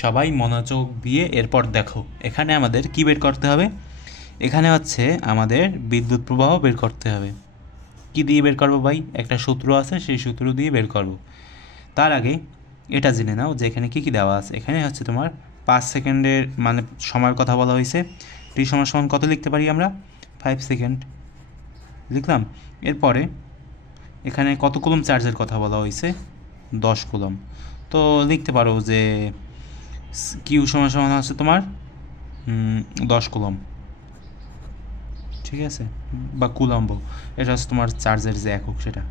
সবাই মনোযোগ দিয়ে এরপর দেখো, এখানে আমাদের কি বের করতে হবে? এখানে হচ্ছে আমাদের বিদ্যুৎ প্রবাহ বের করতে হবে। কি দিয়ে বের করবো ভাই? একটা সূত্র আছে, সেই সূত্র দিয়ে বের করব। তার আগে এটা জেনে নাও যে এখানে কী কী দেওয়া আছে। এখানে হচ্ছে তোমার 5 সেকেন্ডের মানে সময়ের কথা বলা হয়েছে। টি সমান সমান কত লিখতে পারি আমরা? 5 সেকেন্ড লিখলাম। এরপরে এখানে কত কুলম চার্জের কথা বলা হয়েছে? 10 কুলম। তো লিখতে পারো যে কিউ সমান সমান হচ্ছে তোমার 10 কুলম, ঠিক আছে, বা কুলম্ব, এটা হচ্ছে তোমার চার্জের যে একক সেটা।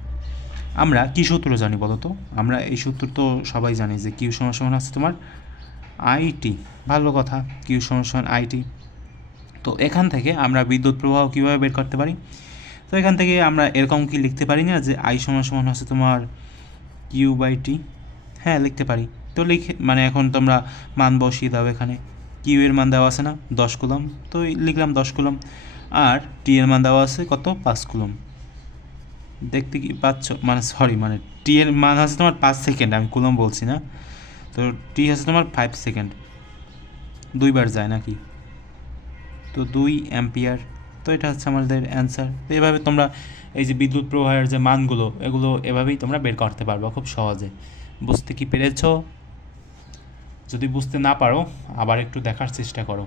আমরা কী সূত্র জানি বলো তো? আমরা এই সূত্র তো সবাই জানি যে কিউ সমান সমান হচ্ছে তোমার আইটি। ভালো কথা, কিউ সমান সমান আইটি। তো এখান থেকে আমরা বিদ্যুৎ প্রবাহ কীভাবে বের করতে পারি? তো এখান থেকে আমরা এরকম কি লিখতে পারি না যে আই সমান সমান হচ্ছে তোমার কিউ বাই টি? হ্যাঁ, লিখতে পারি। তো লিখে মানে এখন তোমরা মান বসিয়ে দাও। এখানে কিউ এর মান দেওয়া আছে না 10 কুলম, তো লিখলাম 10 কুলম। আর টি এর মান দেওয়া আছে কত? 5 কুলম। দেখতে কি পাচ্ছ? মানে সরি, মানে টি এর মান হচ্ছে তোমার 5 সেকেন্ড, আমি কুলম বলছি না। তো টি হচ্ছে তোমার 5 সেকেন্ড, দুইবার যায় নাকি, তো 2 অ্যাম্পিয়ার। তো এটা হচ্ছে আমাদের অ্যান্সার। তো এভাবে তোমরা এই যে বিদ্যুৎ প্রবাহের যে মানগুলো, এগুলো এভাবেই তোমরা বের করতে পারবে খুব সহজে। বুঝতে কি পেরেছো? যদি বুঝতে না পারো আবার একটু দেখার চেষ্টা করো।